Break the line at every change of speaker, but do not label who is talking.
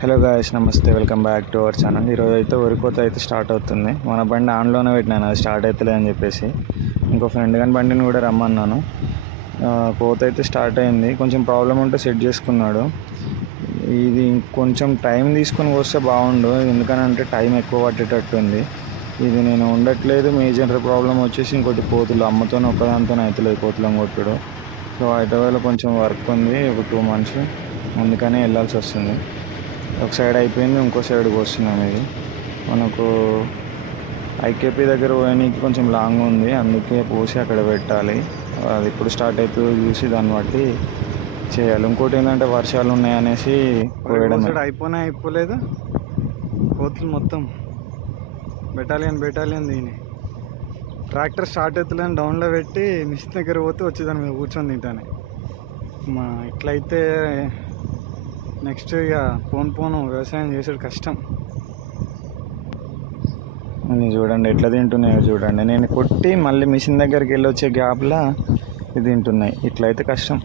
Hello guys నమస్తే welcome back to our channel ఈరోజు అయితే వరికోత అయితే స్టార్ట్ అవుతుంది. మన బండి ఆన్లోనే పెట్టినాను అది స్టార్ట్ అవుతలే అని చెప్పేసి. ఇంకో ఫ్రెండ్ కానీ బండిని కూడా రమ్మన్నాను. కోత అయితే స్టార్ట్ అయింది. కొంచెం ప్రాబ్లం ఉంటే సెట్ చేసుకున్నాడు. ఇది కొంచెం టైం తీసుకొని వస్తే బాగుండు. ఎందుకనంటే టైం ఎక్కువ పట్టేటట్టు ఉంది. ఇది నేను ఉండట్లేదు. మేజర్ ప్రాబ్లం వచ్చేసి ఇంకోటి కోతులు. అమ్మతోనే ఒక్కదాంతో అవుతలేదు కోతులం కొట్టుడు. సో హైదరాబాద్లో కొంచెం వర్క్ ఉంది. ఒక టూ మంత్స్ అందుకనే వెళ్ళాల్సి వస్తుంది. ఒక సైడ్ అయిపోయింది ఇంకో సైడ్కి వస్తున్నాం ఇది మనకు ఐకేపీ దగ్గర పోయడానికి కొంచెం లాంగ్ ఉంది అందుకే పోసి అక్కడ పెట్టాలి. అది ఎప్పుడు స్టార్ట్ అవుతుందో చూసి దాన్ని బట్టి చేయాలి. ఇంకోటి ఏంటంటే వర్షాలు ఉన్నాయనేసి కోయడం
అయిపోయినా అయిపోలేదు? కోతులు మొత్తం. బెటాలియన్ బెటాలియన్ దీని. ట్రాక్టర్ స్టార్ట్ అవుతుందని డౌన్లో పెట్టి మిషన్ దగ్గర పోతే వచ్చి దాని మీద కూర్చొని తింటాను. మా ఇట్లయితే నెక్స్ట్ ఇక పోను పోను వ్యవసాయం చేసేది కష్టం.
ఇది చూడండి ఎట్లా తింటున్నాయో చూడండి. నేను కొట్టి మళ్ళీ మిషన్ దగ్గరికి వెళ్ళి వచ్చే గ్యాప్లో ఇది తింటున్నాయి. ఇట్లయితే కష్టం.